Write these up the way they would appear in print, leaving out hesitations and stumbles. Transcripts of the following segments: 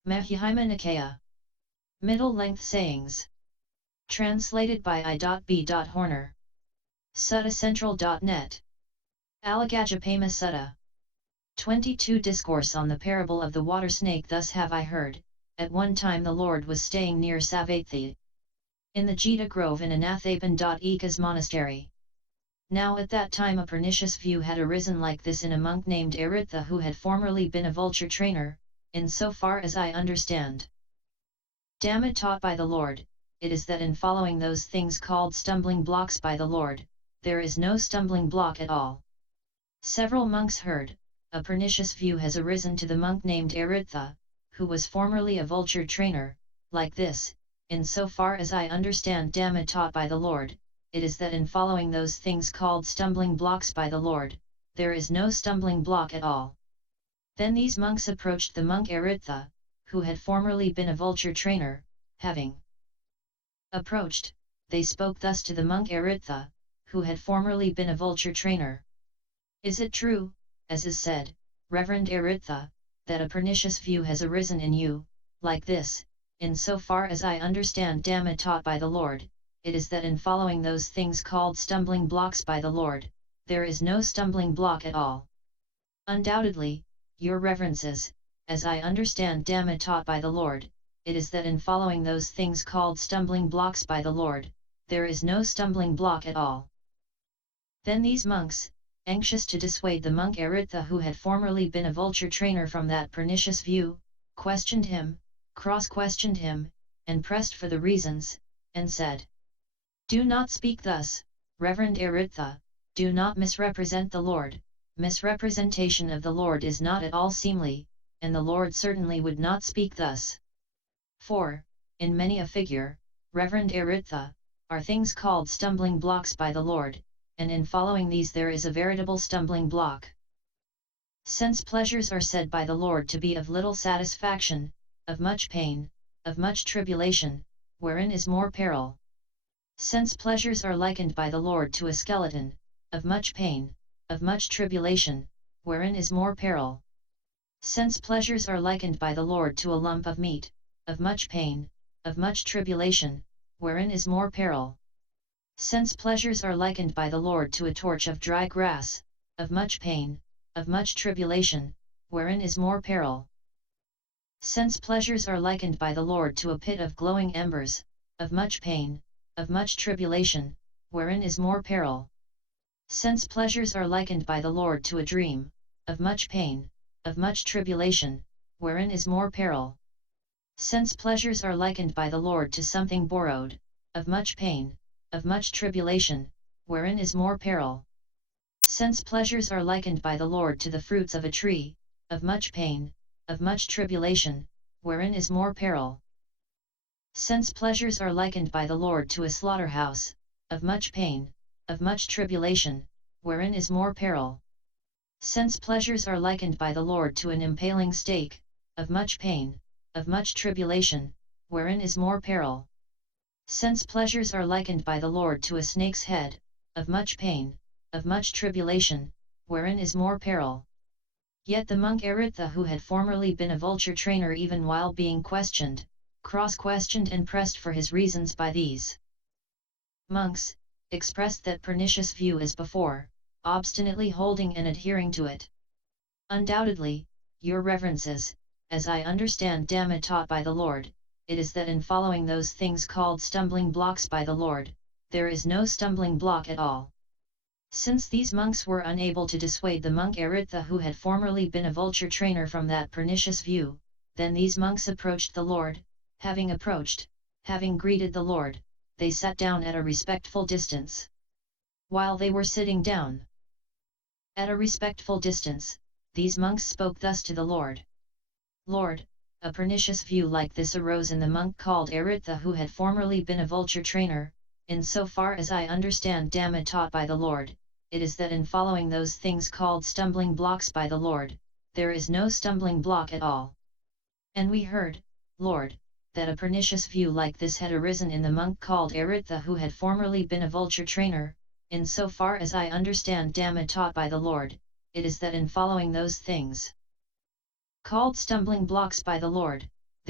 Majjhima Nikaya. Middle Length Sayings. Translated by I.B.Horner. Suttacentral.net. Alagajapama Sutta. 22 Discourse on the parable of the water snake. Thus have I heard, at one time the Lord was staying near Savatthi, in the Jita Grove in Anathapan. Eka's monastery. Now at that time a pernicious view had arisen like this in a monk named Aritha, who had formerly been a vulture trainer, in so far as I understand Dhamma taught by the Lord, it is that in following those things called stumbling blocks by the Lord, there is no stumbling block at all. Several monks heard, a pernicious view has arisen to the monk named Aritha, who was formerly a vulture trainer, like this, in so far as I understand Dhamma taught by the Lord, it is that in following those things called stumbling blocks by the Lord, there is no stumbling block at all. Then these monks approached the monk Aritha, who had formerly been a vulture trainer. Having approached, they spoke thus to the monk Aritha, who had formerly been a vulture trainer. Is it true, as is said, Reverend Aritha, that a pernicious view has arisen in you, like this, in so far as I understand Dhamma taught by the Lord, it is that in following those things called stumbling blocks by the Lord, there is no stumbling block at all? Undoubtedly, your reverences, as I understand Dhamma taught by the Lord, it is that in following those things called stumbling blocks by the Lord, there is no stumbling block at all. Then these monks, anxious to dissuade the monk Aritha, who had formerly been a vulture trainer, from that pernicious view, questioned him, cross-questioned him, and pressed for the reasons, and said, "Do not speak thus, Reverend Aritha, do not misrepresent the Lord. Misrepresentation of the Lord is not at all seemly, and the Lord certainly would not speak thus. For, in many a figure, Reverend Aritha, are things called stumbling blocks by the Lord, and in following these there is a veritable stumbling block. Sense pleasures are said by the Lord to be of little satisfaction, of much pain, of much tribulation, wherein is more peril. Sense pleasures are likened by the Lord to a skeleton, of much pain, of much tribulation, wherein is more peril. Sense pleasures are likened by the Lord to a lump of meat, of much pain, of much tribulation, wherein is more peril. Sense pleasures are likened by the Lord to a torch of dry grass, of much pain, of much tribulation, wherein is more peril. Sense pleasures are likened by the Lord to a pit of glowing embers, of much pain, of much tribulation, wherein is more peril. Sense pleasures are likened by the Lord to a dream, of much pain, of much tribulation, wherein is more peril. Sense pleasures are likened by the Lord to something borrowed, of much pain, of much tribulation, wherein is more peril. Sense pleasures are likened by the Lord to the fruits of a tree, of much pain, of much tribulation, wherein is more peril. Sense pleasures are likened by the Lord to a slaughterhouse, of much pain, of much tribulation, wherein is more peril. Sense pleasures are likened by the Lord to an impaling stake, of much pain, of much tribulation, wherein is more peril. Sense pleasures are likened by the Lord to a snake's head, of much pain, of much tribulation, wherein is more peril. Yet the monk Aritha, who had formerly been a vulture trainer, even while being questioned, cross-questioned and pressed for his reasons by these monks, expressed that pernicious view as before, obstinately holding and adhering to it. Undoubtedly, your reverences, as I understand Dhamma taught by the Lord, it is that in following those things called stumbling blocks by the Lord, there is no stumbling block at all. Since these monks were unable to dissuade the monk Aritha, who had formerly been a vulture trainer, from that pernicious view, then these monks approached the Lord. Having approached, having greeted the Lord, they sat down at a respectful distance. While they were sitting down at a respectful distance, these monks spoke thus to the Lord. Lord, a pernicious view like this arose in the monk called Aritha, who had formerly been a vulture trainer. In so far as I understand Dhamma taught by the Lord, it is that in following those things called stumbling blocks by the Lord, there is no stumbling block at all. And we heard, Lord, that a pernicious view like this had arisen in the monk called Aritha, who had formerly been a vulture trainer. In so far as I understand Dhamma taught by the Lord, it is that in following those things called stumbling blocks by the Lord,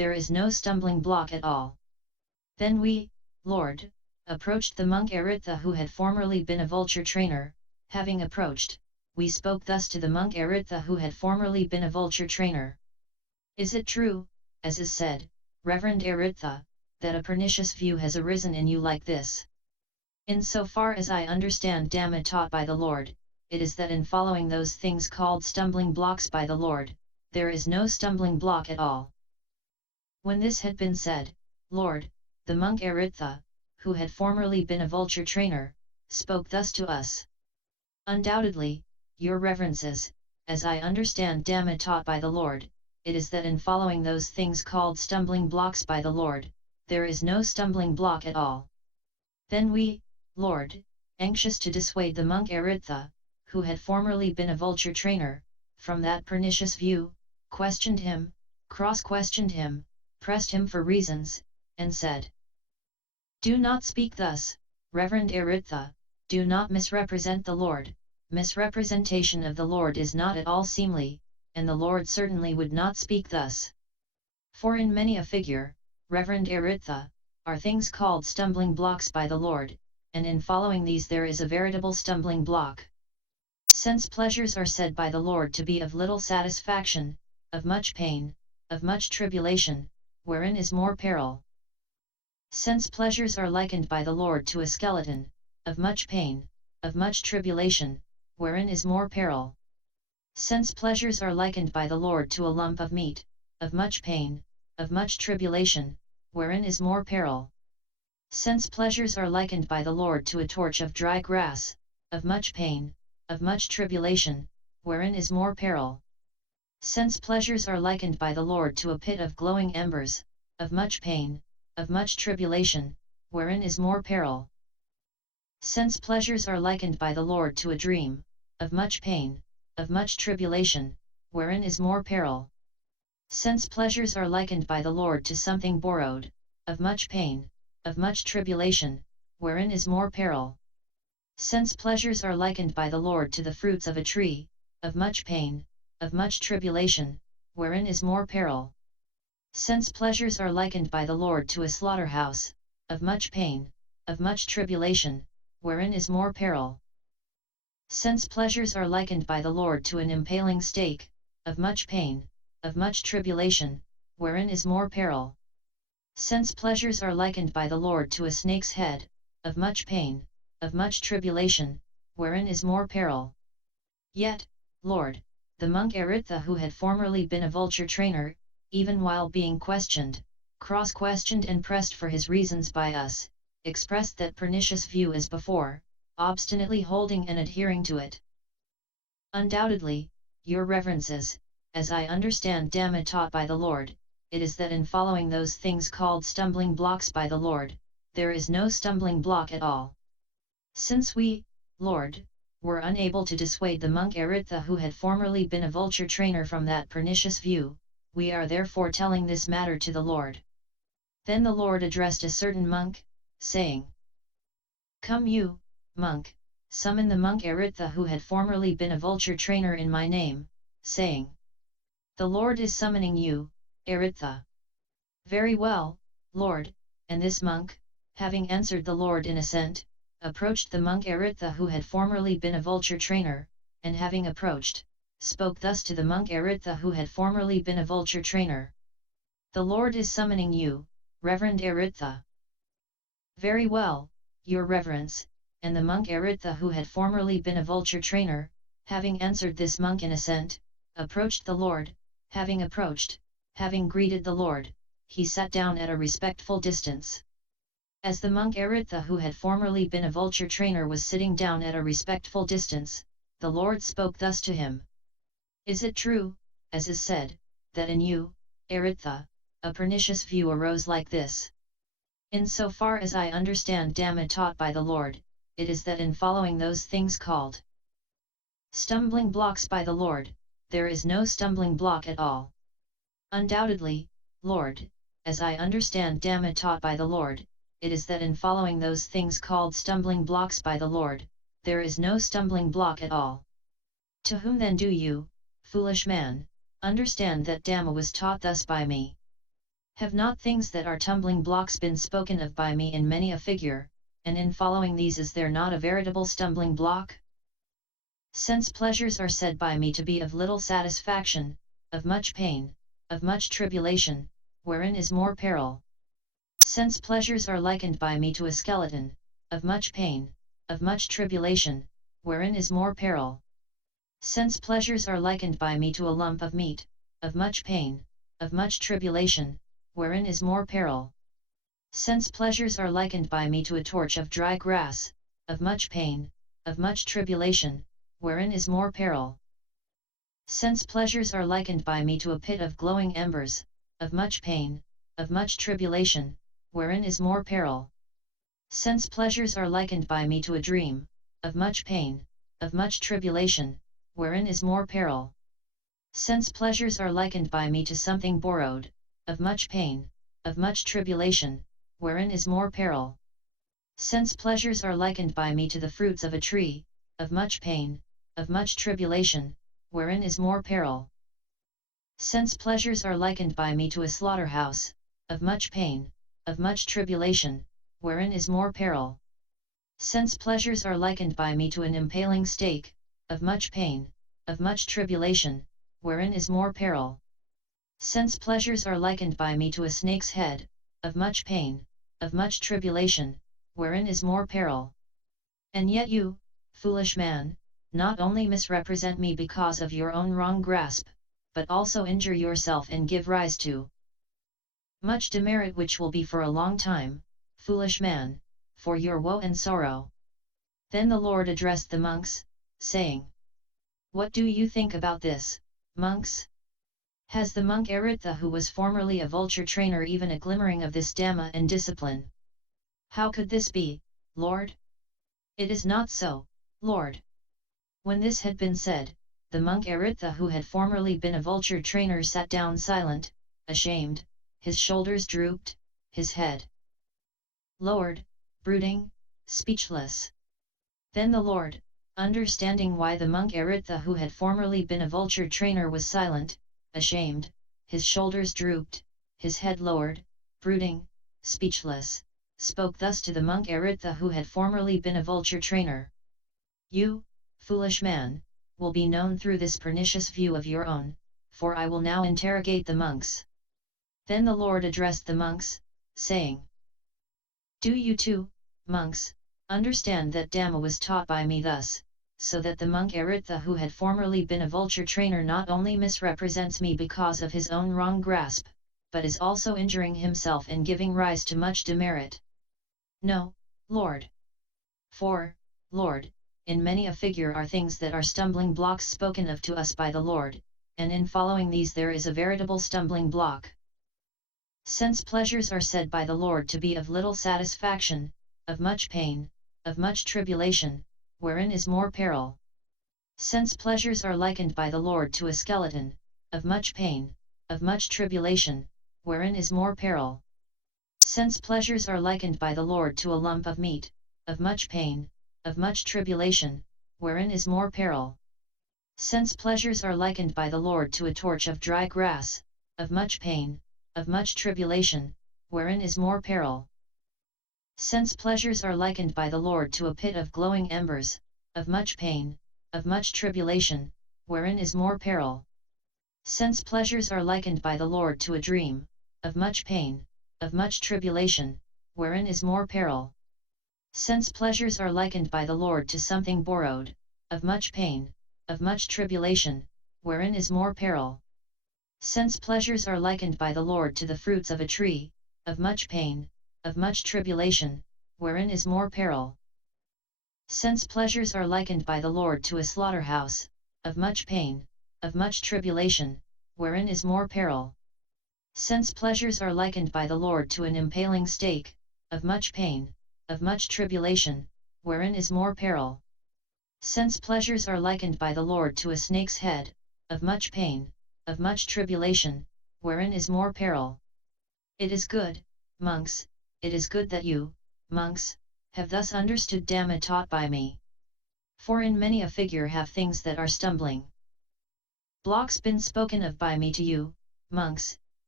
there is no stumbling block at all. Then we, Lord, approached the monk Aritha who had formerly been a vulture trainer. Having approached, we spoke thus to the monk Aritha who had formerly been a vulture trainer. Is it true, as is said, Reverend Aritha, that a pernicious view has arisen in you like this? In so far as I understand Dhamma taught by the Lord, it is that in following those things called stumbling blocks by the Lord, there is no stumbling block at all. When this had been said, Lord, the monk Aritha, who had formerly been a vulture trainer, spoke thus to us. Undoubtedly, your reverences, as I understand Dhamma taught by the Lord, it is that in following those things called stumbling blocks by the Lord, there is no stumbling block at all. Then we, Lord, anxious to dissuade the monk Aritha, who had formerly been a vulture trainer, from that pernicious view, questioned him, cross-questioned him, pressed him for reasons, and said, Do not speak thus, Reverend Aritha, do not misrepresent the Lord. Misrepresentation of the Lord is not at all seemly, and the Lord certainly would not speak thus. For in many a figure, Reverend Aritha, are things called stumbling blocks by the Lord, and in following these there is a veritable stumbling block. Sense pleasures are said by the Lord to be of little satisfaction, of much pain, of much tribulation, wherein is more peril. Sense pleasures are likened by the Lord to a skeleton, of much pain, of much tribulation, wherein is more peril. Sense pleasures are likened by the Lord to a lump of meat, of much pain, of much tribulation, wherein is more peril. Sense pleasures are likened by the Lord to a torch of dry grass, of much pain, of much tribulation, wherein is more peril. Sense pleasures are likened by the Lord to a pit of glowing embers, of much pain, of much tribulation, wherein is more peril. Sense pleasures are likened by the Lord to a dream, of much pain, of much tribulation, wherein is more peril. Sense pleasures are likened by the Lord to something borrowed, of much pain, of much tribulation, wherein is more peril. Sense pleasures are likened by the Lord to the fruits of a tree, of much pain, of much tribulation, wherein is more peril. Sense pleasures are likened by the Lord to a slaughterhouse, of much pain, of much tribulation, wherein is more peril. Sense pleasures are likened by the Lord to an impaling stake, of much pain, of much tribulation, wherein is more peril. Sense pleasures are likened by the Lord to a snake's head, of much pain, of much tribulation, wherein is more peril. Yet, Lord, the monk Aritha who had formerly been a vulture trainer, even while being questioned, cross-questioned and pressed for his reasons by us, expressed that pernicious view as before, obstinately holding and adhering to it. Undoubtedly, your reverences, as I understand Dhamma taught by the Lord, it is that in following those things called stumbling blocks by the Lord, there is no stumbling block at all. Since we, Lord, were unable to dissuade the monk Aritha who had formerly been a vulture trainer from that pernicious view, we are therefore telling this matter to the Lord. Then the Lord addressed a certain monk, saying, Come you, monk, summon the monk Aritha who had formerly been a vulture trainer in my name, saying, The Lord is summoning you, Aritha. Very well, Lord, and this monk, having answered the Lord in assent, approached the monk Aritha who had formerly been a vulture trainer, and having approached, spoke thus to the monk Aritha who had formerly been a vulture trainer. The Lord is summoning you, Reverend Aritha. Very well, your reverence, and the monk Aritha who had formerly been a vulture trainer, having answered this monk in assent, approached the Lord. Having approached, having greeted the Lord, he sat down at a respectful distance. As the monk Aritha who had formerly been a vulture trainer was sitting down at a respectful distance, the Lord spoke thus to him. Is it true, as is said, that in you, Aritha, a pernicious view arose like this? In so far as I understand Dhamma taught by the Lord, it is that in following those things called stumbling blocks by the Lord, there is no stumbling block at all. Undoubtedly, Lord, as I understand Dhamma taught by the Lord, it is that in following those things called stumbling blocks by the Lord, there is no stumbling block at all. To whom then do you, foolish man, understand that Dhamma was taught thus by me? Have not things that are tumbling blocks been spoken of by me in many a figure, and in following these is there not a veritable stumbling block? Sense pleasures are said by me to be of little satisfaction, of much pain, of much tribulation, wherein is more peril. Sense pleasures are likened by me to a skeleton, of much pain, of much tribulation, wherein is more peril. Sense pleasures are likened by me to a lump of meat, of much pain, of much tribulation, wherein is more peril. Sense pleasures are likened by me to a torch of dry grass, of much pain, of much tribulation, wherein is more peril. Sense pleasures are likened by me to a pit of glowing embers, of much pain, of much tribulation, wherein is more peril. Sense pleasures are likened by me to a dream, of much pain, of much tribulation, wherein is more peril. Sense pleasures are likened by me to something borrowed, of much pain, of much tribulation, wherein is more peril. Sense pleasures are likened by me to the fruits of a tree, of much pain, of much tribulation, wherein is more peril. Sense pleasures are likened by me to a slaughterhouse, of much pain, of much tribulation, wherein is more peril. Sense pleasures are likened by me to an impaling stake, of much pain, of much tribulation, wherein is more peril. Sense pleasures are likened by me to a snake's head, of much pain, of much tribulation, wherein is more peril. And yet you, foolish man, not only misrepresent me because of your own wrong grasp, but also injure yourself and give rise to much demerit which will be for a long time, foolish man, for your woe and sorrow. Then the Lord addressed the monks, saying, What do you think about this, monks? Has the monk Eritha, who was formerly a vulture trainer, even a glimmering of this Dhamma and discipline? How could this be, Lord? It is not so, Lord. When this had been said, the monk Eritha, who had formerly been a vulture trainer, sat down silent, ashamed, his shoulders drooped, his head lowered, brooding, speechless. Then the Lord, understanding why the monk Eritha, who had formerly been a vulture trainer, was silent, ashamed, his shoulders drooped, his head lowered, brooding, speechless, spoke thus to the monk Eritha, who had formerly been a vulture trainer. You, foolish man, will be known through this pernicious view of your own, for I will now interrogate the monks. Then the Lord addressed the monks, saying, Do you too, monks, understand that Dhamma was taught by me thus, so that the monk Eritha, who had formerly been a vulture trainer, not only misrepresents me because of his own wrong grasp, but is also injuring himself and giving rise to much demerit? No, Lord. For, Lord, in many a figure are things that are stumbling blocks spoken of to us by the Lord, and in following these there is a veritable stumbling block. Sense pleasures are said by the Lord to be of little satisfaction, of much pain, of much tribulation, wherein is more peril. Sense pleasures are likened by the Lord to a skeleton, of much pain, of much tribulation, wherein is more peril. Sense pleasures are likened by the Lord to a lump of meat, of much pain, of much tribulation, wherein is more peril. Sense pleasures are likened by the Lord to a torch of dry grass, of much pain, of much tribulation, wherein is more peril. Sense pleasures are likened by the Lord to a pit of glowing embers, of much pain, of much tribulation, wherein is more peril. Sense pleasures are likened by the Lord to a dream, of much pain, of much tribulation, wherein is more peril. Sense pleasures are likened by the Lord to something borrowed, of much pain, of much tribulation, wherein is more peril. Sense pleasures are likened by the Lord to the fruits of a tree, of much pain, of much tribulation, wherein is more peril. Sense pleasures are likened by the Lord to a slaughterhouse, of much pain, of much tribulation, wherein is more peril. Sense pleasures are likened by the Lord to an impaling stake, of much pain, of much tribulation, wherein is more peril. Sense pleasures are likened by the Lord to a snake's head, of much pain, of much tribulation, wherein is more peril. It is good, monks, it is good that you, monks, have thus understood Dhamma taught by me. For in many a figure have things that are stumbling blocks been spoken of by me to you, monks,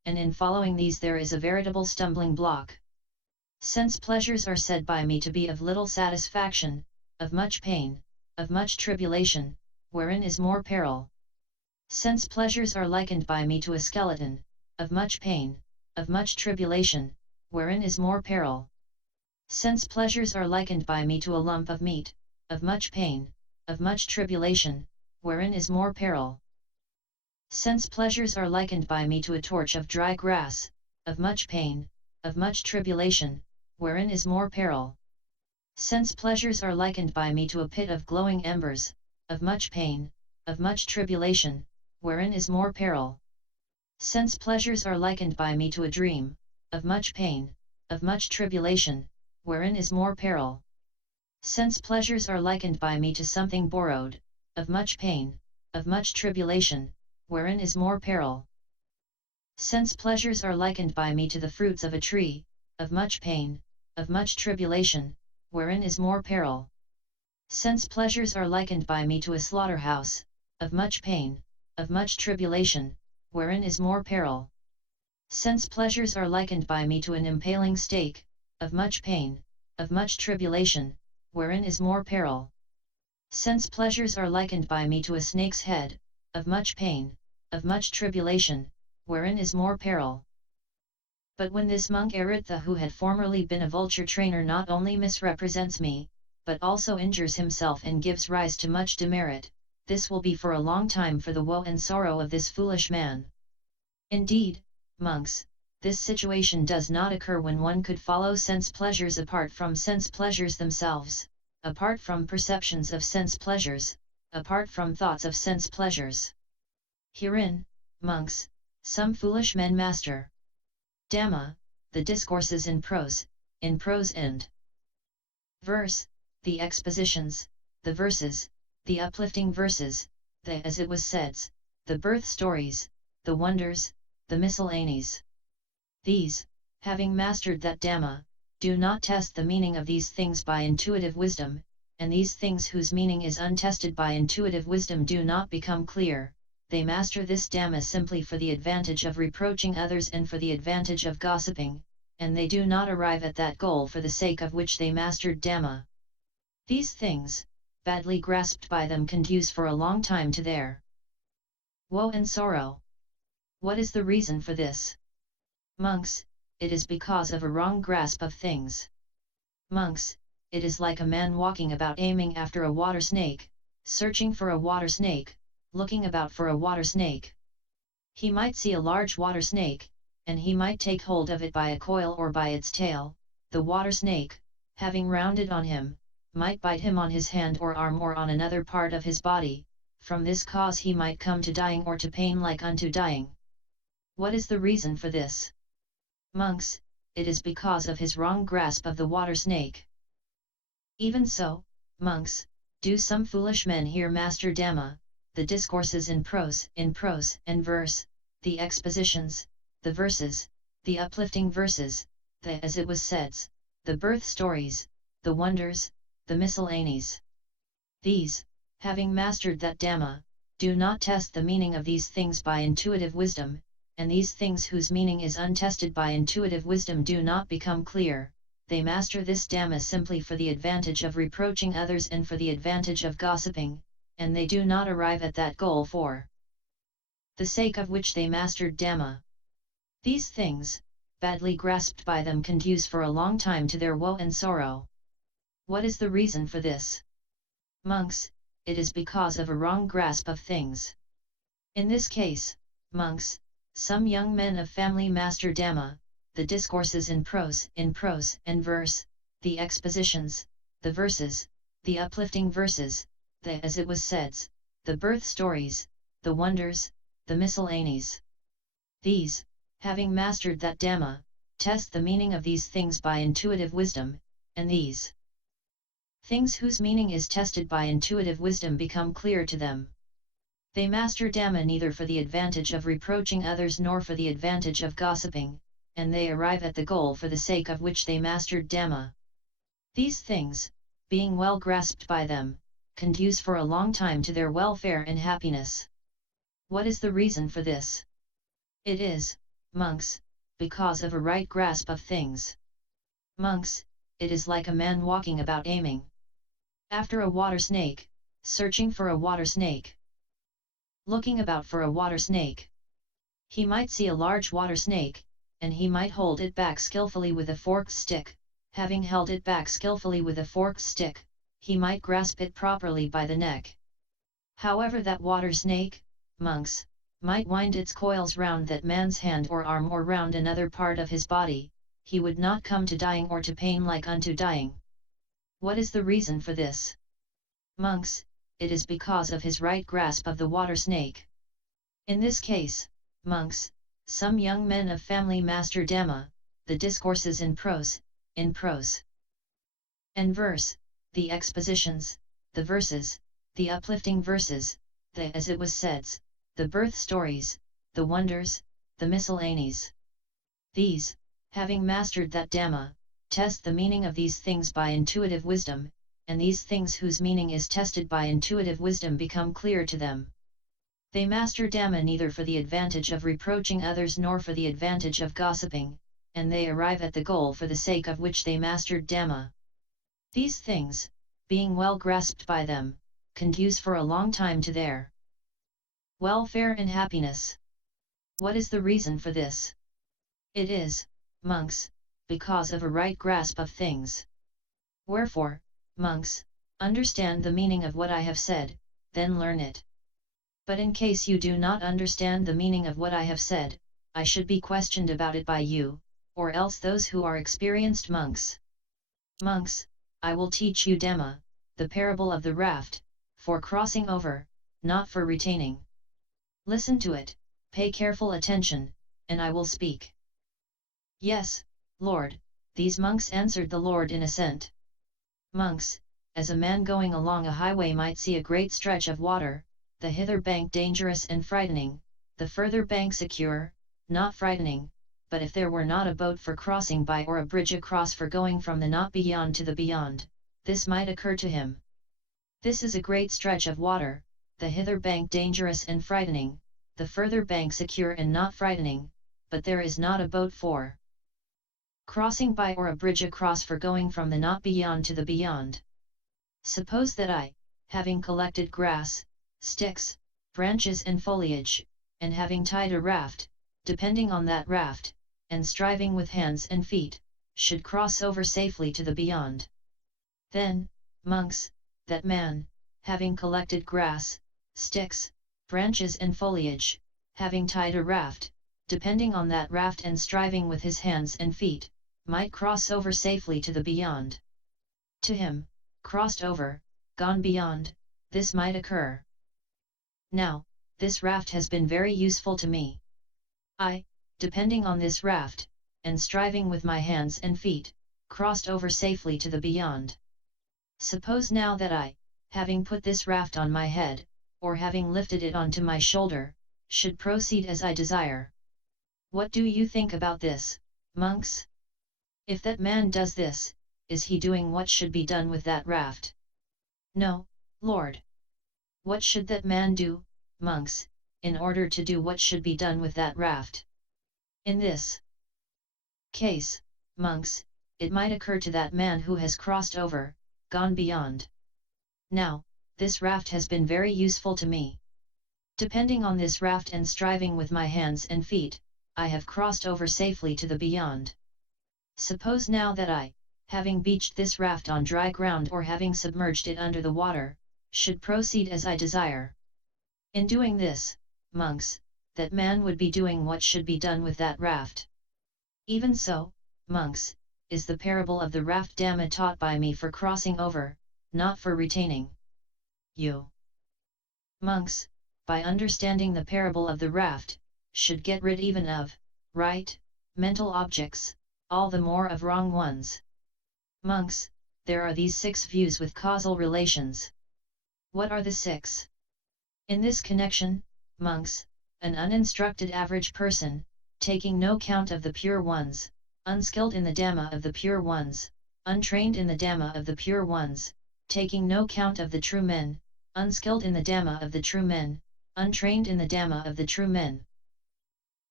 and in following these there is a veritable stumbling block. Sense pleasures are said by me to be of little satisfaction, of much pain, of much tribulation, wherein is more peril. Sense pleasures are likened by me to a skeleton, of much pain, of much tribulation, wherein is more peril. Sense pleasures are likened by me to a lump of meat, of much pain, of much tribulation, wherein is more peril. Sense pleasures are likened by me to a torch of dry grass, of much pain, of much tribulation, wherein is more peril. Sense pleasures are likened by me to a pit of glowing embers, of much pain, of much tribulation, wherein is more peril. Sense pleasures are likened by me to a dream, of much pain, of much tribulation, wherein is more peril. Sense pleasures are likened by me to something borrowed, of much pain, of much tribulation, wherein is more peril. Sense pleasures are likened by me to the fruits of a tree, of much pain, of much tribulation, wherein is more peril. Sense pleasures are likened by me to a slaughterhouse, of much pain, of much tribulation, wherein is more peril. Sense pleasures are likened by me to an impaling stake, of much pain, of much tribulation, wherein is more peril. Sense pleasures are likened by me to a snake's head, of much pain, of much tribulation, wherein is more peril. But when this monk Aritha, who had formerly been a vulture trainer, not only misrepresents me, but also injures himself and gives rise to much demerit, this will be for a long time for the woe and sorrow of this foolish man. Indeed, monks, this situation does not occur when one could follow sense pleasures apart from sense pleasures themselves, apart from perceptions of sense pleasures, apart from thoughts of sense pleasures. Herein, monks, some foolish men master Dhamma, the discourses in prose and verse, the expositions, the verses, the uplifting verses, the as it was said, the birth stories, the wonders, the miscellanies. These, having mastered that Dhamma, do not test the meaning of these things by intuitive wisdom, and these things whose meaning is untested by intuitive wisdom do not become clear. They master this Dhamma simply for the advantage of reproaching others and for the advantage of gossiping, and they do not arrive at that goal for the sake of which they mastered Dhamma. These things, badly grasped by them, conduce for a long time to their woe and sorrow. What is the reason for this? Monks, it is because of a wrong grasp of things. Monks, it is like a man walking about aiming after a water snake, searching for a water snake, looking about for a water snake. He might see a large water snake, and he might take hold of it by a coil or by its tail. The water snake, having rounded on him, might bite him on his hand or arm or on another part of his body. From this cause he might come to dying or to pain like unto dying. What is the reason for this? Monks, it is because of his wrong grasp of the water snake. Even so, monks, do some foolish men here master Dhamma, the discourses in prose and verse, the expositions, the verses, the uplifting verses, the as it was said, the birth stories, the wonders, the miscellanies. These, having mastered that Dhamma, do not test the meaning of these things by intuitive wisdom, and these things whose meaning is untested by intuitive wisdom do not become clear. They master this Dhamma simply for the advantage of reproaching others and for the advantage of gossiping, and they do not arrive at that goal for the sake of which they mastered Dhamma. These things, badly grasped by them, conduce for a long time to their woe and sorrow. What is the reason for this? Monks, it is because of a wrong grasp of things. In this case, monks, some young men of family master Dhamma, the discourses in prose and verse, the expositions, the verses, the uplifting verses, the as it was said, the birth stories, the wonders, the miscellanies. These, having mastered that Dhamma, test the meaning of these things by intuitive wisdom, and these things whose meaning is tested by intuitive wisdom become clear to them. They master Dhamma neither for the advantage of reproaching others nor for the advantage of gossiping, and they arrive at the goal for the sake of which they mastered Dhamma. These things, being well grasped by them, conduce for a long time to their welfare and happiness. What is the reason for this? It is, monks, because of a right grasp of things. Monks, it is like a man walking about aiming after a water snake, searching for a water snake, looking about for a water snake. He might see a large water snake, and he might hold it back skillfully with a forked stick. Having held it back skillfully with a forked stick, he might grasp it properly by the neck. However, that water snake, monks, might wind its coils round that man's hand or arm or round another part of his body, he would not come to dying or to pain like unto dying. What is the reason for this? Monks, it is because of his right grasp of the water snake. In this case, monks, some young men of family master Dhamma, the discourses in prose and verse, the expositions, the verses, the uplifting verses, the as it was said, the birth stories, the wonders, the miscellanies. These, having mastered that Dhamma, test the meaning of these things by intuitive wisdom, and these things whose meaning is tested by intuitive wisdom become clear to them. They master Dhamma neither for the advantage of reproaching others nor for the advantage of gossiping, and they arrive at the goal for the sake of which they mastered Dhamma. These things, being well grasped by them, conduce for a long time to their welfare and happiness. What is the reason for this? It is, monks, because of a right grasp of things. Wherefore, monks, understand the meaning of what I have said, then learn it. But in case you do not understand the meaning of what I have said, I should be questioned about it by you, or else those who are experienced monks. Monks, I will teach you Dhamma, the parable of the raft, for crossing over, not for retaining. Listen to it, pay careful attention, and I will speak. Yes, Lord, these monks answered the Lord in assent. Monks, as a man going along a highway might see a great stretch of water, the hither bank dangerous and frightening, the further bank secure, not frightening, but if there were not a boat for crossing by or a bridge across for going from the not beyond to the beyond, this might occur to him. This is a great stretch of water, the hither bank dangerous and frightening, the further bank secure and not frightening, but there is not a boat for crossing by or a bridge across for going from the not beyond to the beyond. Suppose that I, having collected grass, sticks, branches and foliage, and having tied a raft, depending on that raft, and striving with hands and feet, should cross over safely to the beyond. Then, monks, that man, having collected grass, sticks, branches and foliage, having tied a raft, depending on that raft and striving with his hands and feet, might cross over safely to the beyond. To him, crossed over, gone beyond, this might occur. Now, this raft has been very useful to me. I, depending on this raft, and striving with my hands and feet, crossed over safely to the beyond. Suppose now that I, having put this raft on my head, or having lifted it onto my shoulder, should proceed as I desire. What do you think about this, monks? If that man does this, is he doing what should be done with that raft? No, Lord. What should that man do, monks, in order to do what should be done with that raft? In this case, monks, it might occur to that man who has crossed over, gone beyond. Now, this raft has been very useful to me. Depending on this raft and striving with my hands and feet, I have crossed over safely to the beyond. Suppose now that I, having beached this raft on dry ground or having submerged it under the water, should proceed as I desire. In doing this, monks, that man would be doing what should be done with that raft. Even so, monks, is the parable of the raft Dhamma taught by me for crossing over, not for retaining. You, monks, by understanding the parable of the raft, should get rid even of right mental objects, all the more of wrong ones. Monks, there are these 6 views with causal relations. What are the 6? In this connection, monks, an uninstructed average person, taking no count of the pure ones, unskilled in the Dhamma of the pure ones, untrained in the Dhamma of the pure ones, taking no count of the true men, unskilled in the Dhamma of the true men, untrained in the Dhamma of the true men.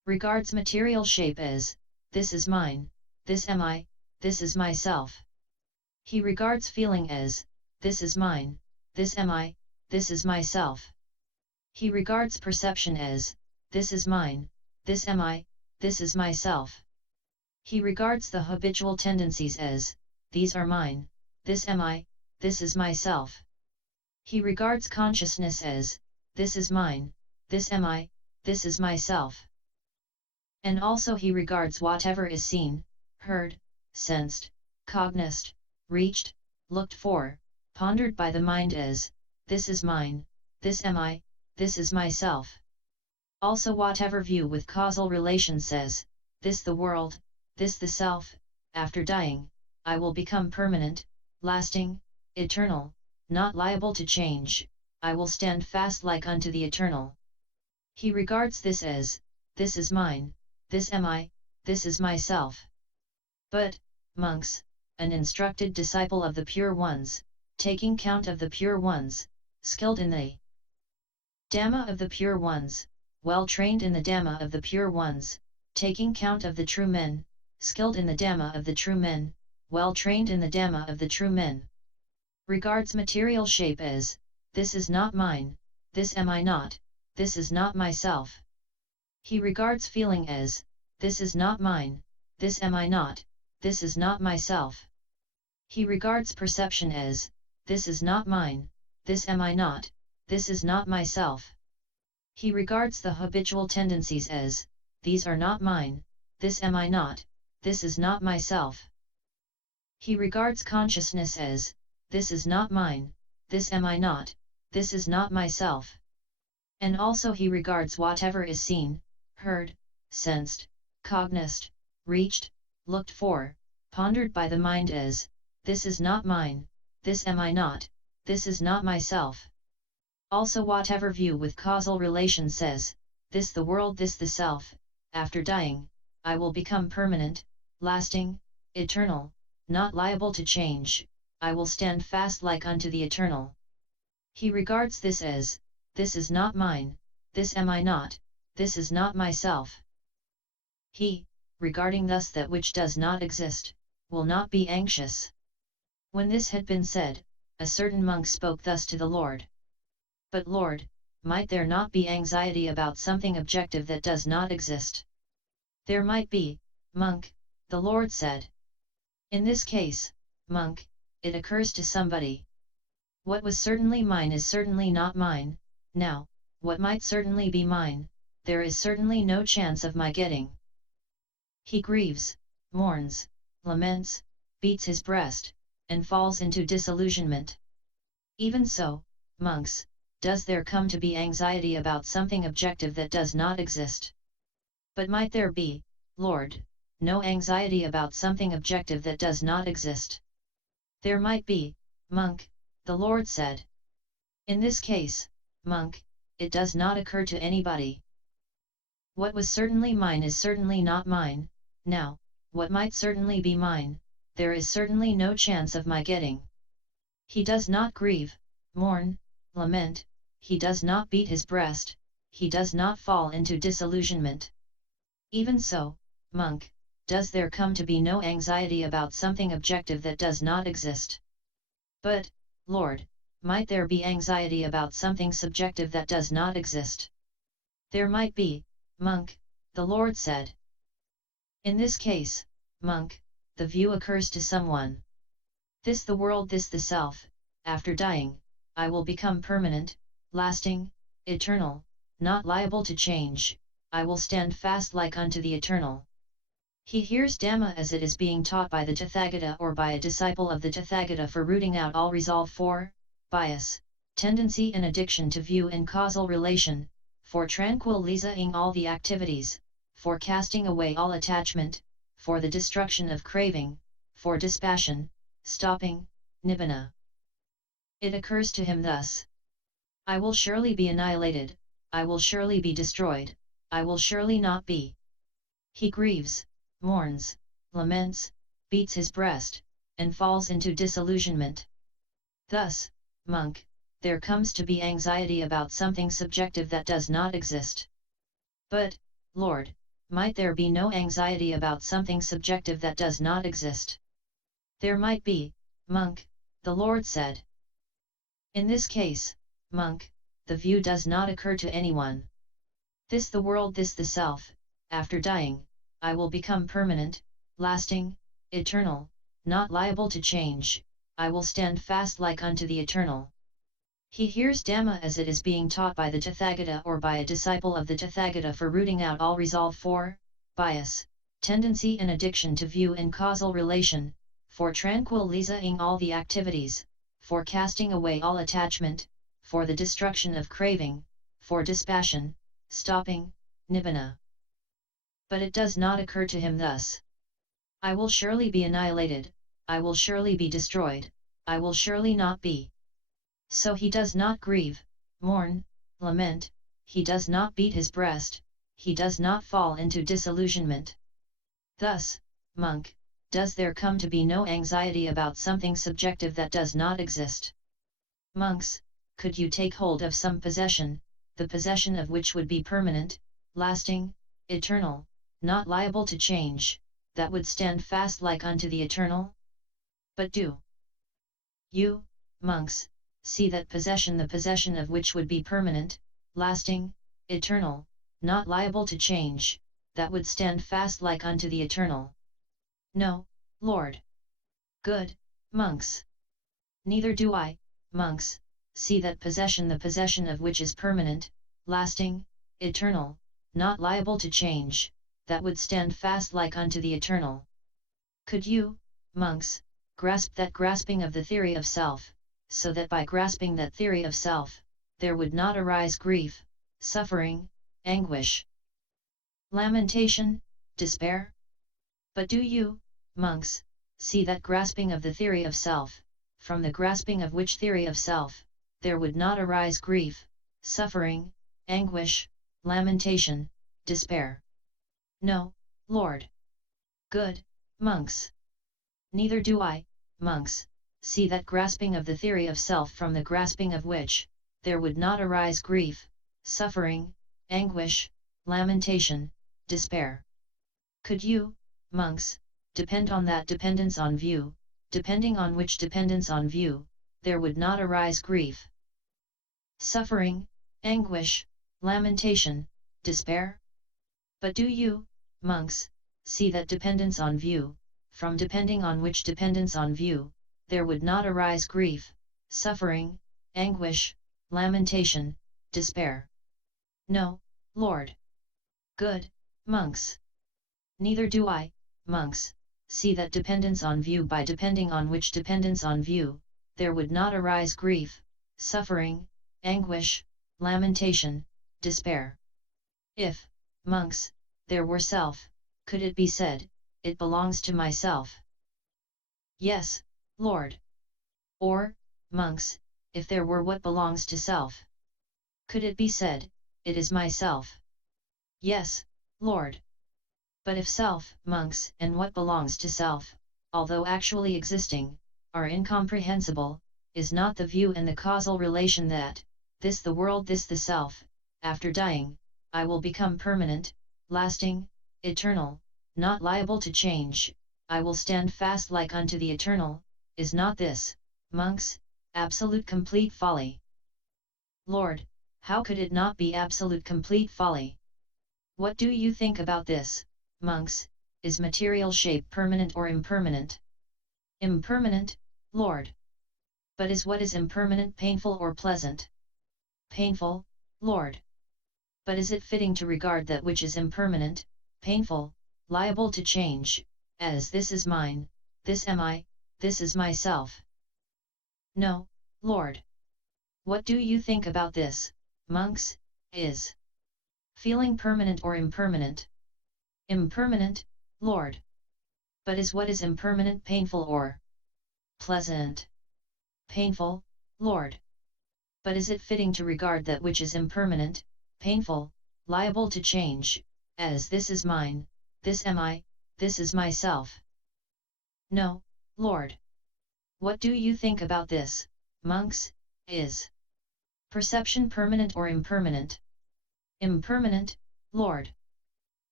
regards material shape as, this is mine, this am I, this is myself. He regards feeling as, this is mine, this am I, this is myself. He regards perception as, this is mine, this am I, this is myself. He regards the habitual tendencies as, these are mine, this am I, this is myself. He regards consciousness as, this is mine, this am I, this is myself. And also he regards whatever is seen, heard, sensed, cognized, reached, looked for, pondered by the mind as, this is mine, this am I, this is myself. Also whatever view with causal relation says, this the world, this the self, after dying, I will become permanent, lasting, eternal, not liable to change, I will stand fast like unto the eternal. He regards this as, this is mine, this am I, this is myself. But, monks, an instructed disciple of the pure ones, taking count of the pure ones, skilled in the Dhamma of the pure ones, well trained in the Dhamma of the pure ones, taking count of the true men, skilled in the Dhamma of the true men, well trained in the Dhamma of the true men. Regards material shape as, this is not mine, this am I not, this is not myself. He regards feeling as, this is not mine, this am I not, this is not myself. He regards perception as, this is not mine, this am I not, this is not myself. He regards the habitual tendencies as, these are not mine, this am I not, this is not myself. He regards consciousness as, this is not mine, this am I not, this is not myself. And also he regards whatever is seen, heard, sensed, cognized, reached, looked for, pondered by the mind as, this is not mine, this am I not, this is not myself. Also whatever view with causal relation says, this the world, this the self, after dying, I will become permanent, lasting, eternal, not liable to change, I will stand fast like unto the eternal. He regards this as, this is not mine, this am I not, this is not myself. He, regarding thus that which does not exist, will not be anxious. When this had been said, a certain monk spoke thus to the Lord. But Lord, might there not be anxiety about something objective that does not exist? There might be, monk, the Lord said. In this case, monk, it occurs to somebody. What was certainly mine is certainly not mine, now, what might certainly be mine, there is certainly no chance of my getting. He grieves, mourns, laments, beats his breast, and falls into disillusionment. Even so, monks, does there come to be anxiety about something objective that does not exist? But might there be, Lord, no anxiety about something objective that does not exist? There might be, monk, the Lord said. In this case, monk, it does not occur to anybody. What was certainly mine is certainly not mine, now, what might certainly be mine, there is certainly no chance of my getting. He does not grieve, mourn, lament, he does not beat his breast, he does not fall into disillusionment. Even so, monk, does there come to be no anxiety about something objective that does not exist? But, Lord, might there be anxiety about something subjective that does not exist? There might be, monk, the Lord said. In this case, monk, the view occurs to someone. This the world, this the self, after dying, I will become permanent, lasting, eternal, not liable to change, I will stand fast like unto the eternal. He hears Dhamma as it is being taught by the Tathagata or by a disciple of the Tathagata for rooting out all resolve for bias, tendency and addiction to view in causal relation, for tranquilizing all the activities, for casting away all attachment, for the destruction of craving, for dispassion, stopping, nibbana. It occurs to him thus. I will surely be annihilated, I will surely be destroyed, I will surely not be. He grieves, mourns, laments, beats his breast, and falls into disillusionment. Thus, monk, there comes to be anxiety about something subjective that does not exist. But, Lord, might there be no anxiety about something subjective that does not exist? There might be, monk, the Lord said. In this case, monk, the view does not occur to anyone. This the world, this the self, after dying, I will become permanent, lasting, eternal, not liable to change, I will stand fast like unto the eternal. He hears Dhamma as it is being taught by the Tathagata or by a disciple of the Tathagata for rooting out all resolve for bias, tendency and addiction to view and causal relation, for tranquilizing all the activities, for casting away all attachment, for the destruction of craving, for dispassion, stopping, nibbana. But it does not occur to him thus. I will surely be annihilated, I will surely be destroyed, I will surely not be. So he does not grieve, mourn, lament, he does not beat his breast, he does not fall into disillusionment. Thus, monk, does there come to be no anxiety about something subjective that does not exist. Monks, could you take hold of some possession, the possession of which would be permanent, lasting, eternal, not liable to change, that would stand fast like unto the eternal? But do you, monks, see that possession, the possession of which would be permanent, lasting, eternal, not liable to change, that would stand fast like unto the eternal? No, Lord. Good, monks. Neither do I, monks, see that possession, the possession of which is permanent, lasting, eternal, not liable to change, that would stand fast like unto the eternal. Could you, monks, grasp that grasping of the theory of self, so that by grasping that theory of self, there would not arise grief, suffering, anguish, lamentation, despair? But do you, monks, see that grasping of the theory of self, from the grasping of which theory of self, there would not arise grief, suffering, anguish, lamentation, despair? No, Lord. Good, monks. Neither do I, monks, see that grasping of the theory of self from the grasping of which, there would not arise grief, suffering, anguish, lamentation, despair. Could you, monks, depend on that dependence on view, depending on which dependence on view, there would not arise grief, suffering, anguish, lamentation, despair? But do you, monks, see that dependence on view, from depending on which dependence on view, there would not arise grief, suffering, anguish, lamentation, despair? No, Lord. Good, monks. Neither do I, monks, see that dependence on view, by depending on which dependence on view, there would not arise grief, suffering, anguish, lamentation, despair. If, monks, there were self, could it be said, it belongs to myself? Yes, Lord. Or, monks, if there were what belongs to self, could it be said, it is myself? Yes, Lord. But if self, monks, and what belongs to self, although actually existing, are incomprehensible, is not the view and the causal relation that, this the world, this the self, after dying, I will become permanent, lasting, eternal, not liable to change, I will stand fast like unto the eternal, is not this, monks, absolute complete folly? Lord, how could it not be absolute complete folly? What do you think about this, monks? Is material shape permanent or impermanent? Impermanent, Lord. But is what is impermanent painful or pleasant? Painful, Lord. But is it fitting to regard that which is impermanent, painful, liable to change, as this is mine, this am I, this is myself? No, Lord. What do you think about this, monks? Is feeling permanent or impermanent? Impermanent, Lord. But is what is impermanent painful or pleasant? Painful, Lord. But is it fitting to regard that which is impermanent, painful, liable to change, as this is mine, this am I, this is myself? No, Lord. What do you think about this, monks? Is perception permanent or impermanent? Impermanent, Lord.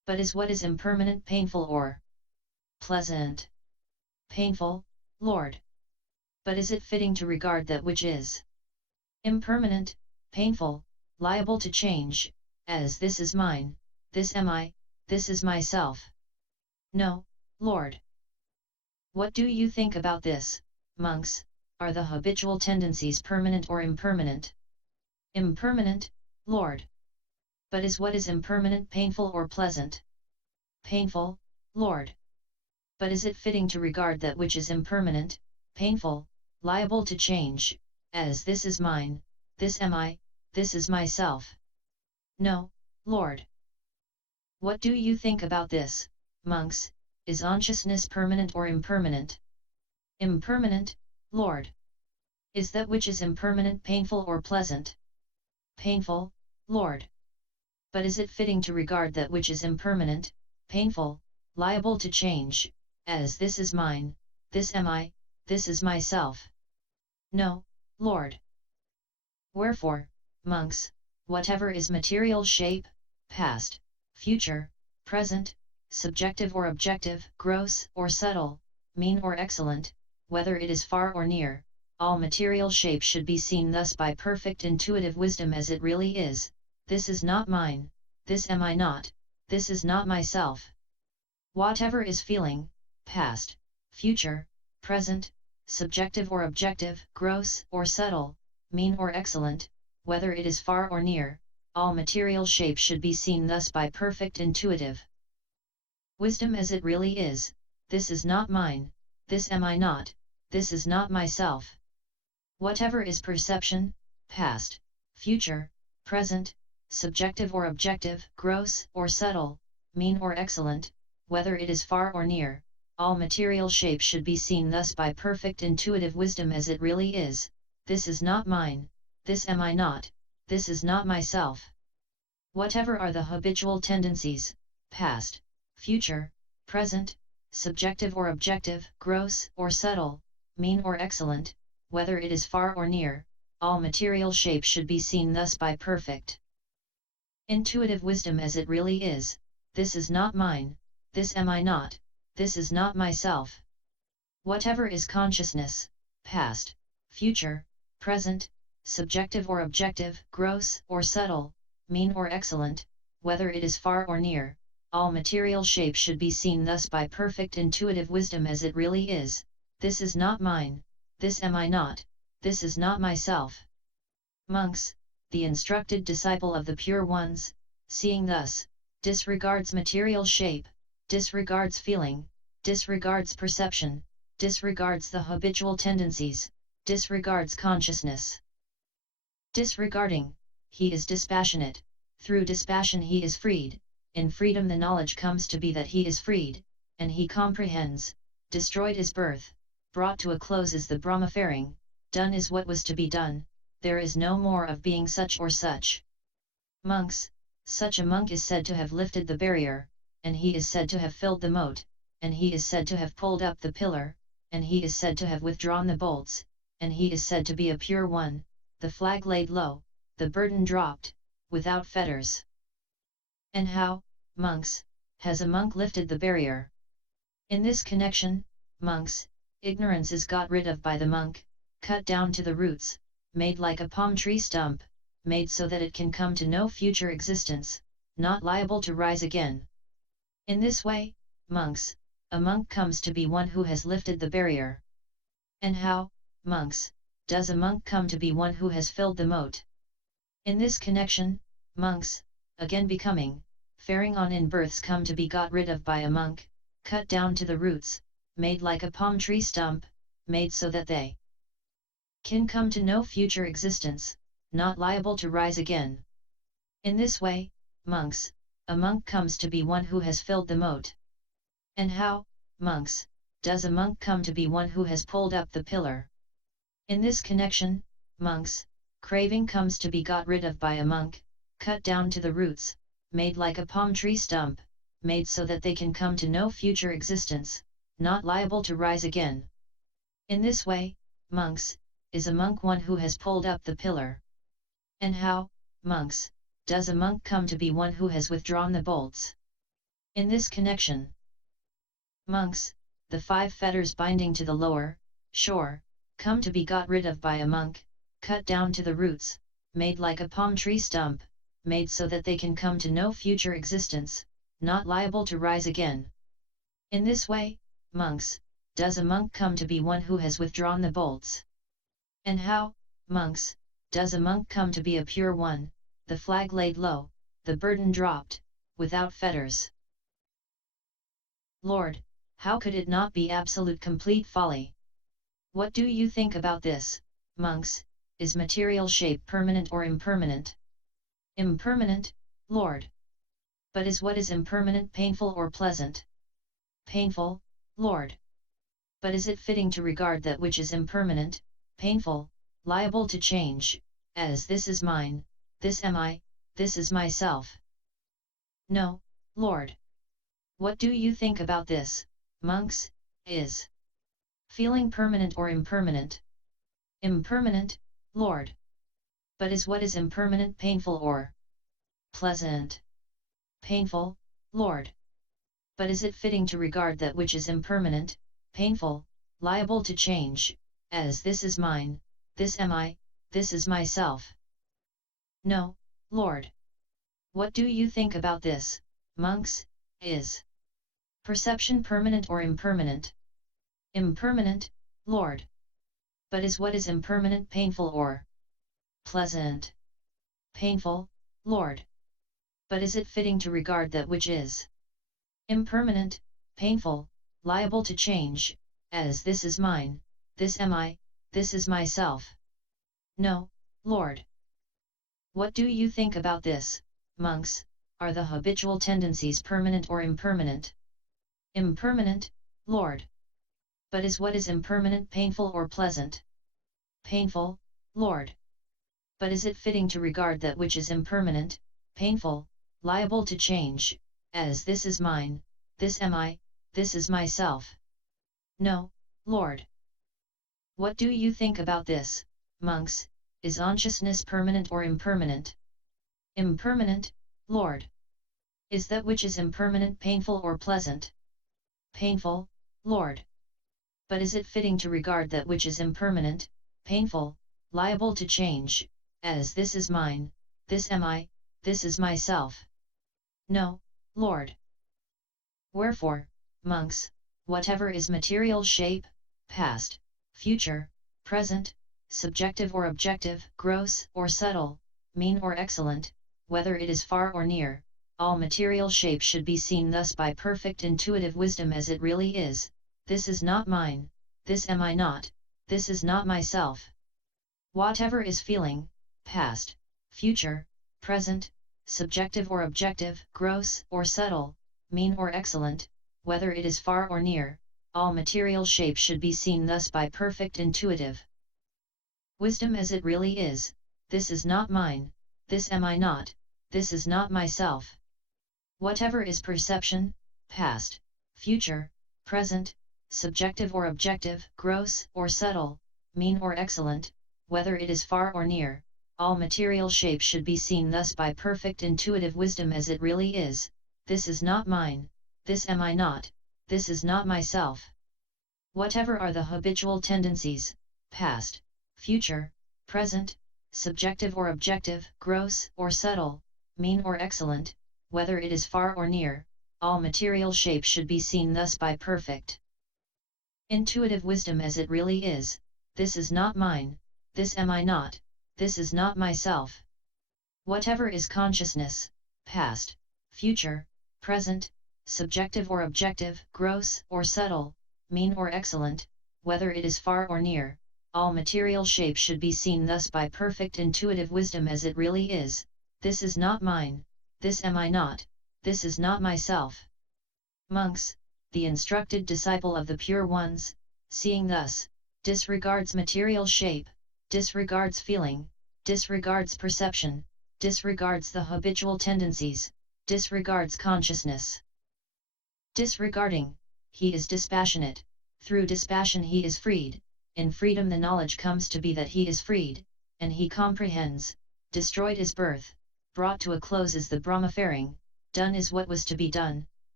But is what is impermanent painful or pleasant? Painful, Lord. But is it fitting to regard that which is impermanent, painful, liable to change, as this is mine, this am I, this is myself? No, Lord. What do you think about this, monks? Are the habitual tendencies permanent or impermanent? Impermanent, Lord. But is what is impermanent painful or pleasant? Painful, Lord. But is it fitting to regard that which is impermanent, painful, liable to change, as this is mine, this am I, this is myself? No, Lord. What do you think about this, monks? Is consciousness permanent or impermanent? Impermanent, Lord. Is that which is impermanent painful or pleasant? Painful, Lord. But is it fitting to regard that which is impermanent, painful, liable to change, as this is mine, this am I, this is myself? No, Lord. Wherefore, monks, whatever is material shape, past, future, present, subjective or objective, gross or subtle, mean or excellent, whether it is far or near, all material shape should be seen thus by perfect intuitive wisdom as it really is. This is not mine, this am I not, this is not myself. Whatever is feeling, past, future, present, subjective or objective, gross or subtle, mean or excellent, whether it is far or near, all material shape should be seen thus by perfect intuitive wisdom as it really is. This is not mine, this am I not, this is not myself. Whatever is perception, past, future, present, subjective or objective, gross or subtle, mean or excellent, whether it is far or near, all material shape should be seen thus by perfect intuitive wisdom as it really is. This is not mine, this am I not, this is not myself. Whatever are the habitual tendencies, past, future, present, subjective or objective, gross or subtle, mean or excellent, whether it is far or near, all material shape should be seen thus by perfect intuitive wisdom as it really is. This is not mine, this am I not, this is not myself. Whatever is consciousness, past, future, present, subjective or objective, gross or subtle, mean or excellent, whether it is far or near, all material shape should be seen thus by perfect intuitive wisdom as it really is. This is not mine, this am I not, this is not myself. Monks, the instructed disciple of the pure ones, seeing thus, disregards material shape, disregards feeling, disregards perception, disregards the habitual tendencies, disregards consciousness. Disregarding, he is dispassionate, through dispassion he is freed, in freedom the knowledge comes to be that he is freed, and he comprehends, destroyed is birth, brought to a close is the Brahmafaring, done is what was to be done, there is no more of being such or such. Monks, such a monk is said to have lifted the barrier, and he is said to have filled the moat, and he is said to have pulled up the pillar, and he is said to have withdrawn the bolts, and he is said to be a pure one, the flag laid low, the burden dropped, without fetters. And how, monks, has a monk lifted the barrier? In this connection, monks, ignorance is got rid of by the monk, cut down to the roots, made like a palm tree stump, made so that it can come to no future existence, not liable to rise again. In this way, monks, a monk comes to be one who has lifted the barrier. And how, monks, does a monk come to be one who has filled the moat? In this connection, monks, again becoming, faring on in births come to be got rid of by a monk, cut down to the roots, made like a palm tree stump, made so that they can come to no future existence, not liable to rise again. In this way, monks, a monk comes to be one who has filled the moat. And how, monks, does a monk come to be one who has pulled up the pillar? In this connection, monks, craving comes to be got rid of by a monk, cut down to the roots, made like a palm tree stump, made so that they can come to no future existence, not liable to rise again. In this way, monks, is a monk one who has pulled up the pillar. And how, monks, does a monk come to be one who has withdrawn the bolts? In this connection, monks, the 5 fetters binding to the lower shore, come to be got rid of by a monk, cut down to the roots, made like a palm tree stump, made so that they can come to no future existence, not liable to rise again. In this way, monks, does a monk come to be one who has withdrawn the bolts. And how, monks, does a monk come to be a pure one, the flag laid low, the burden dropped, without fetters? Lord, how could it not be absolute complete folly? What do you think about this, monks? Is material shape permanent or impermanent? Impermanent, Lord. But is what is impermanent painful or pleasant? Painful, Lord. But is it fitting to regard that which is impermanent, painful, liable to change, as this is mine, this am I, this is myself? No, Lord. What do you think about this, monks? Is feeling permanent or impermanent? Impermanent, Lord. But is what is impermanent painful or pleasant? Painful, Lord. But is it fitting to regard that which is impermanent, painful, liable to change, as this is mine, this am I, this is myself? No, Lord. What do you think about this, monks? Is perception permanent or impermanent? Impermanent, Lord. But is what is impermanent painful or pleasant? Painful, Lord. But is it fitting to regard that which is impermanent, painful, liable to change, as this is mine, this am I, this is myself? No, Lord. What do you think about this, monks? Are the habitual tendencies permanent or impermanent? Impermanent, Lord. But is what is impermanent painful or pleasant? Painful, Lord. But is it fitting to regard that which is impermanent, painful, liable to change, as this is mine, this am I, this is myself? No, Lord. What do you think about this, monks? Is consciousness permanent or impermanent? Impermanent, Lord. Is that which is impermanent painful or pleasant? Painful, Lord. But is it fitting to regard that which is impermanent, painful, liable to change, as this is mine, this am I, this is myself? No, Lord. Wherefore, monks, whatever is material shape, past, future, present, subjective or objective, gross or subtle, mean or excellent, whether it is far or near, all material shape should be seen thus by perfect intuitive wisdom as it really is. This is not mine, this am I not, this is not myself. Whatever is feeling, past, future, present, subjective or objective, gross or subtle, mean or excellent, whether it is far or near, all material shape should be seen thus by perfect intuitive wisdom as it really is. This is not mine, this am I not, this is not myself. Whatever is perception, past, future, present, subjective or objective, gross or subtle, mean or excellent, whether it is far or near, all material shape should be seen thus by perfect intuitive wisdom as it really is. This is not mine, this am I not, this is not myself. Whatever are the habitual tendencies, past, future, present, subjective or objective, gross or subtle, mean or excellent, whether it is far or near, all material shape should be seen thus by perfect intuitive wisdom as it really is. This is not mine, this am I not, this is not myself. Whatever is consciousness, past, future, present, subjective or objective, gross or subtle, mean or excellent, whether it is far or near, all material shape should be seen thus by perfect intuitive wisdom as it really is. This is not mine, this am I not, this is not myself. Monks, the instructed disciple of the pure ones, seeing thus, disregards material shape, disregards feeling, disregards perception, disregards the habitual tendencies, disregards consciousness. Disregarding, he is dispassionate, through dispassion he is freed, in freedom the knowledge comes to be that he is freed, and he comprehends, destroyed is birth, brought to a close is the Brahmafaring, done is what was to be done,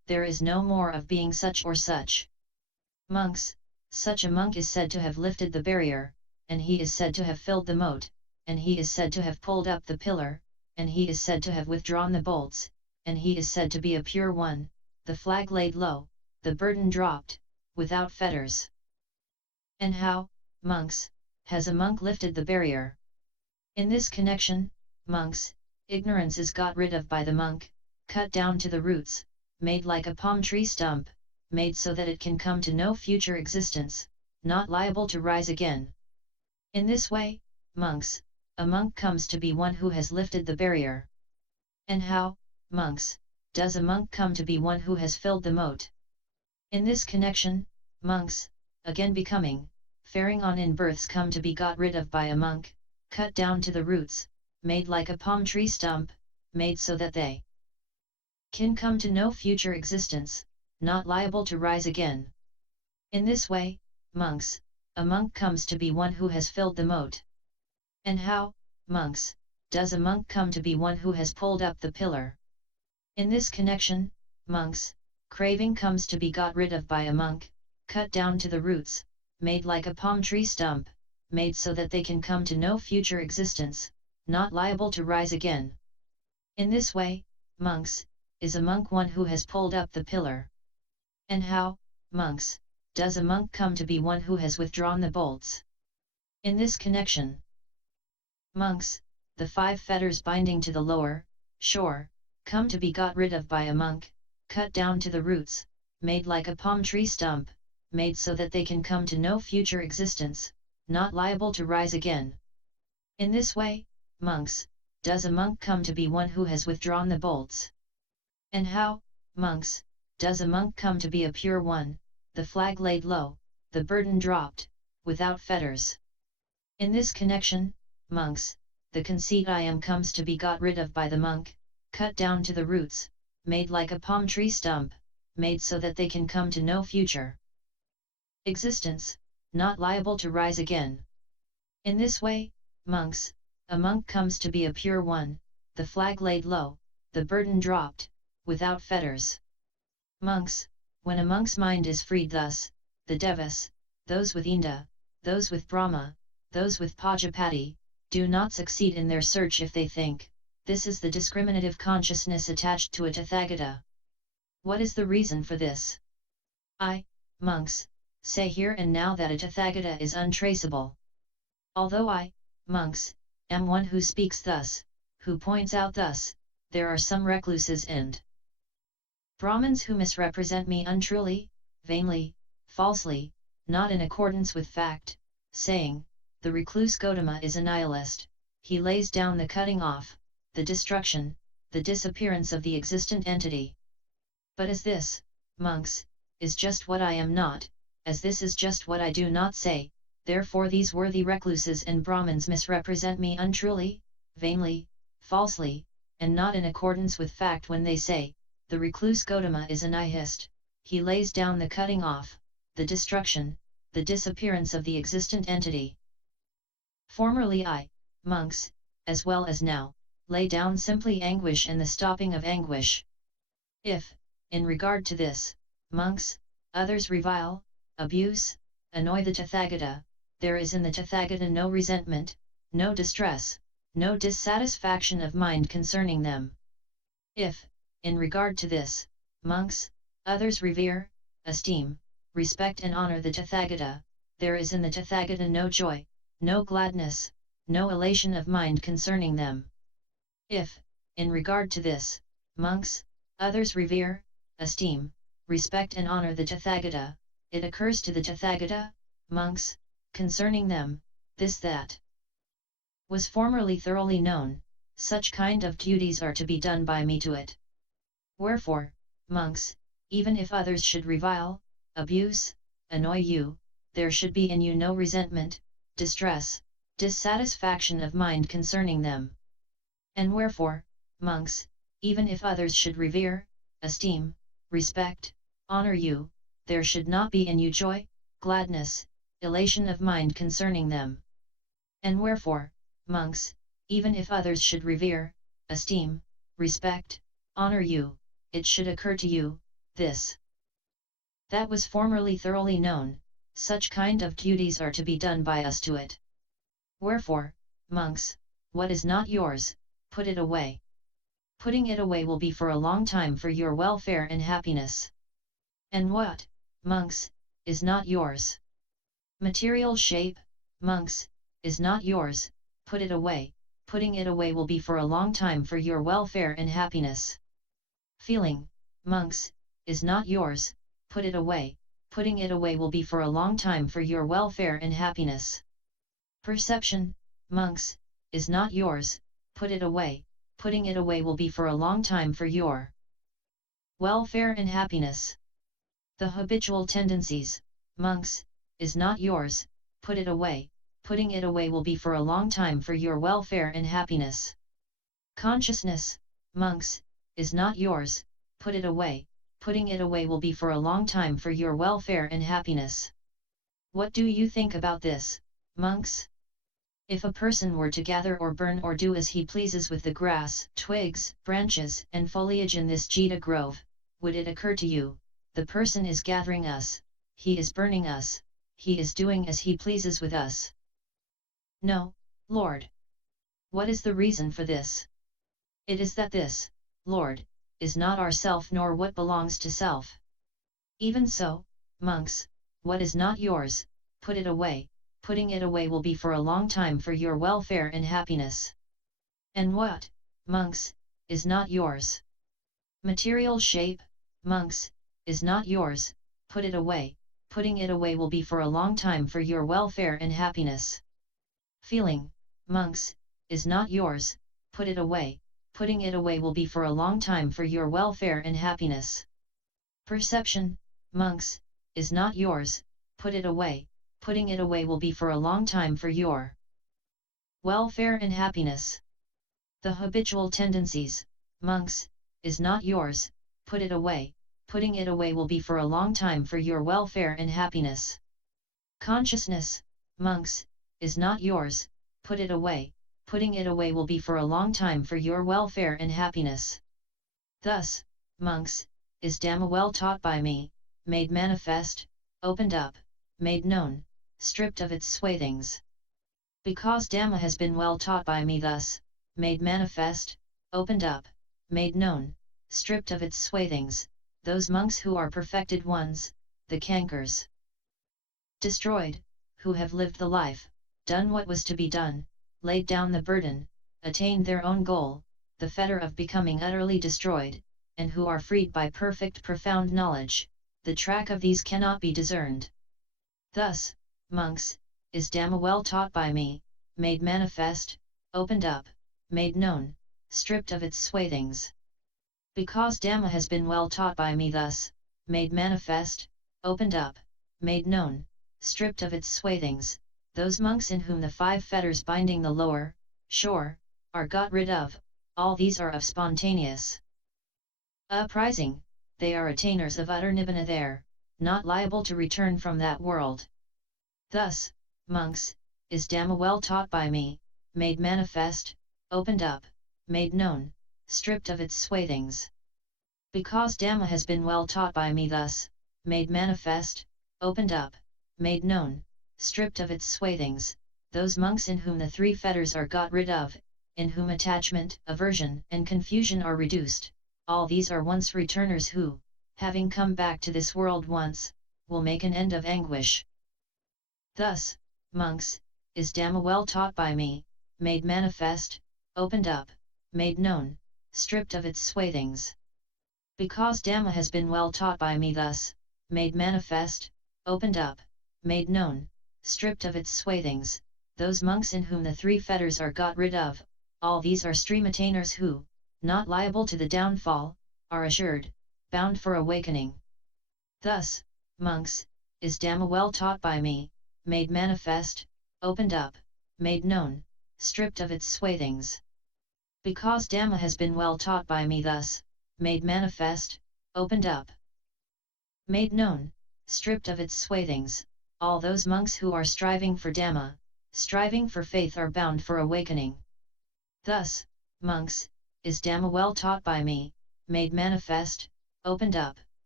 there is no more of being such or such. Monks, such a monk is said to have lifted the barrier, and he is said to have filled the moat, and he is said to have pulled up the pillar, and he is said to have withdrawn the bolts, and he is said to be a pure one, the flag laid low, the burden dropped, without fetters. And how, monks, has a monk lifted the barrier? In this connection, monks, ignorance is got rid of by the monk, cut down to the roots, made like a palm tree stump, made so that it can come to no future existence, not liable to rise again. In this way, monks, a monk comes to be one who has lifted the barrier. And how, monks, does a monk come to be one who has filled the moat? In this connection, monks, again becoming, faring on in births come to be got rid of by a monk, cut down to the roots, made like a palm tree stump, made so that they can come to no future existence, not liable to rise again. In this way, monks, a monk comes to be one who has filled the moat. And how, monks, does a monk come to be one who has pulled up the pillar? In this connection, monks, craving comes to be got rid of by a monk, cut down to the roots, made like a palm tree stump, made so that they can come to no future existence, not liable to rise again. In this way, monks, is a monk one who has pulled up the pillar. And how, monks, does a monk come to be one who has withdrawn the bolts? In this connection, monks, the 5 fetters binding to the lower shore, come to be got rid of by a monk, cut down to the roots, made like a palm tree stump, made so that they can come to no future existence, not liable to rise again. In this way, monks, does a monk come to be one who has withdrawn the bolts. And how, monks, does a monk come to be a pure one, the flag laid low, the burden dropped, without fetters? In this connection, monks, the conceit I am comes to be got rid of by the monk, cut down to the roots, made like a palm tree stump, made so that they can come to no future existence, not liable to rise again. In this way, monks, a monk comes to be a pure one, the flag laid low, the burden dropped, without fetters. Monks, when a monk's mind is freed thus, the devas, those with Inda, those with Brahma, those with Pajapati, do not succeed in their search if they think, this is the discriminative consciousness attached to a Tathagata. What is the reason for this? Monks, say here and now that a Tathagata is untraceable. Although I, monks, am one who speaks thus, who points out thus, there are some recluses and Brahmins who misrepresent me untruly, vainly, falsely, not in accordance with fact, saying, the recluse Gautama is a nihilist, he lays down the cutting off, the destruction, the disappearance of the existent entity. But as this, monks, is just what I am not, as this is just what I do not say, therefore these worthy recluses and Brahmins misrepresent me untruly, vainly, falsely, and not in accordance with fact when they say, the recluse Gautama is a nihilist, he lays down the cutting off, the destruction, the disappearance of the existent entity. Formerly I, monks, as well as now, lay down simply anguish and the stopping of anguish. If, in regard to this, monks, others revile, abuse, annoy the Tathagata, there is in the Tathagata no resentment, no distress, no dissatisfaction of mind concerning them. If, in regard to this, monks, others revere, esteem, respect and honor the Tathagata, there is in the Tathagata no joy, no gladness, no elation of mind concerning them. If, in regard to this, monks, others revere, esteem, respect and honor the Tathagata, it occurs to the Tathagata, monks, concerning them, this that was formerly thoroughly known, such kind of duties are to be done by me to it. Wherefore, monks, even if others should revile, abuse, annoy you, there should be in you no resentment, distress, dissatisfaction of mind concerning them. And wherefore, monks, even if others should revere, esteem, respect, honor you, there should not be in you joy, gladness, elation of mind concerning them. And wherefore, monks, even if others should revere, esteem, respect, honor you, it should occur to you, this, that was formerly thoroughly known, such kind of duties are to be done by us to it. Wherefore, monks, what is not yours, put it away. Putting it away will be for a long time for your welfare and happiness. And what, monks, is not yours? Material shape, monks, is not yours, put it away. Putting it away will be for a long time for your welfare and happiness. Feeling, monks, is not yours, put it away. Putting it away will be for a long time for your welfare and happiness. Perception, monks, is not yours, put it away. Putting it away will be for a long time for your welfare and happiness. The habitual tendencies, monks, is not yours, put it away. Putting it away will be for a long time for your welfare and happiness. Consciousness, monks, is not yours, put it away. Putting it away will be for a long time for your welfare and happiness. What do you think about this, monks? If a person were to gather or burn or do as he pleases with the grass, twigs, branches, and foliage in this Jita grove, would it occur to you, the person is gathering us, he is burning us, he is doing as he pleases with us? No, Lord. What is the reason for this? It is that this, Lord, is not our self nor what belongs to self. Even so, monks, what is not yours, put it away. Putting it away will be for a long time for your welfare and happiness. And what, monks, is not yours? Material shape, monks, is not yours, put it away. Putting it away will be for a long time for your welfare and happiness. Feeling, monks, is not yours, put it away. Putting it away will be for a long time for your welfare and happiness. Perception, monks, is not yours, put it away. Putting it away will be for a long time for your welfare and happiness. The habitual tendencies, monks, is not yours, put it away. Putting it away will be for a long time for your welfare and happiness. Consciousness, monks, is not yours, put it away. Putting it away will be for a long time for your welfare and happiness. Thus, monks, is Dhamma well taught by me, made manifest, opened up, made known, stripped of its swathings. Because Dhamma has been well taught by me thus, made manifest, opened up, made known, stripped of its swathings, those monks who are perfected ones, the cankers, destroyed, who have lived the life, done what was to be done, laid down the burden, attained their own goal, the fetter of becoming utterly destroyed, and who are freed by perfect profound knowledge, the track of these cannot be discerned. Thus, monks, is Dhamma well taught by me, made manifest, opened up, made known, stripped of its swathings. Because Dhamma has been well taught by me thus, made manifest, opened up, made known, stripped of its swathings, those monks in whom the 5 fetters binding the lower, shore, are got rid of, all these are of spontaneous uprising, they are attainers of utter nibbana there, not liable to return from that world. Thus, monks, is Dhamma well taught by me, made manifest, opened up, made known, stripped of its swathings. Because Dhamma has been well taught by me thus, made manifest, opened up, made known, stripped of its swathings, those monks in whom the 3 fetters are got rid of, in whom attachment, aversion, and confusion are reduced, all these are once returners who, having come back to this world once, will make an end of anguish. Thus, monks, is Dhamma well taught by me, made manifest, opened up, made known, stripped of its swathings. Because Dhamma has been well taught by me thus, made manifest, opened up, made known, stripped of its swathings, those monks in whom the 3 fetters are got rid of, all these are stream attainers who, not liable to the downfall, are assured, bound for awakening. Thus, monks, is Dhamma well taught by me, made manifest, opened up, made known, stripped of its swathings. Because Dhamma has been well taught by me thus, made manifest, opened up, made known, stripped of its swathings, all those monks who are striving for Dhamma, striving for faith are bound for awakening. Thus, monks, is Dhamma well taught by me, made manifest, opened up,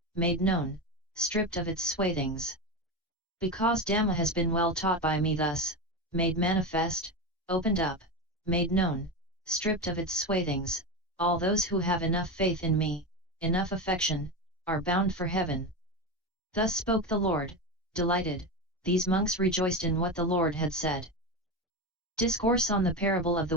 made known, stripped of its swathings. Because Dhamma has been well taught by me thus, made manifest, opened up, made known, stripped of its swathings, all those who have enough faith in me, enough affection, are bound for heaven. Thus spoke the Lord, delighted. These monks rejoiced in what the Lord had said. Discourse on the parable of the